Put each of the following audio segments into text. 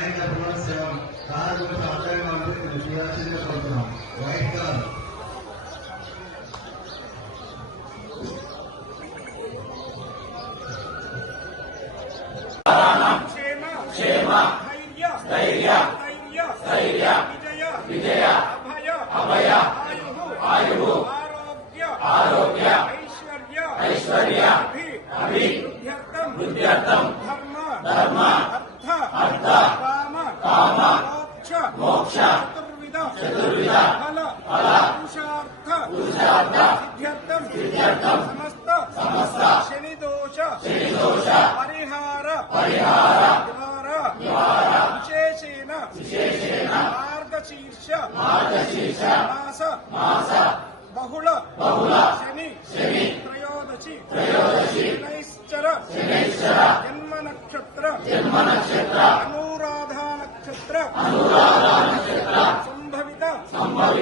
Vinayaka పునఃసేవం car కొంచెం అడ్డంగా ఉంటుంది మీరు చేయాల్సిందిగా కోరుతున్నాం వైట్ కలర్ క్షేమ క్షేమ ధైర్య ధైర్య ధైర్య ధైర్య విజయ విజయ అభయ అభయ ఆయు ఆయు ఆరోగ్య ఆరోగ్య ఐశ్వర్య ఐశ్వర్య అభి అభి వృద్ధ్యర్థం మోక్ష చతుర్విధ. ఫల. పురుషార్థ. సిద్ధ్యర్థం. సమస్త. శని దోష పరిహార. ద్వారా విశేషేణ. మార్గశీర్ష. మాస. బహుళ. శని. త్రయోదశి. శనైశ్చర. జన్మ నక్షత్ర. అనురాధ నక్షత్ర.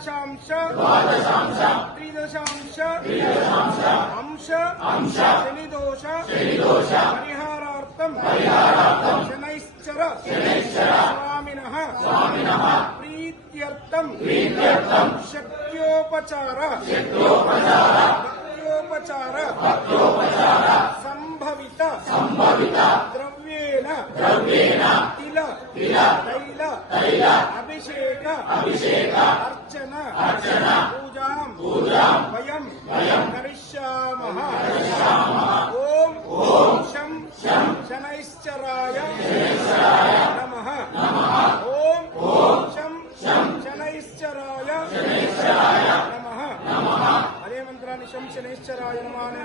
द्वादशांश द्वादशांश त्रिदशांश। त्रिदशांश। अंश। अंश शनिदोष। शनिदोष। परिहारार्थं परिहारार्थं शनैश्चर। शनैश्चर। स्वामिनः। स्वामिनः। प्रीत्यर्थं प्रीत्यर्थं शक्त्योपचार। शक्त्योपचार। भक्त्योपचार। भक्त्योपचार। संभवित। संभवित। द्रव्येण द्रव्येण तिल। तिल। तैल। तैल। अभिषेक। अभिषेक। శం శనేశ్వరాయ నమానే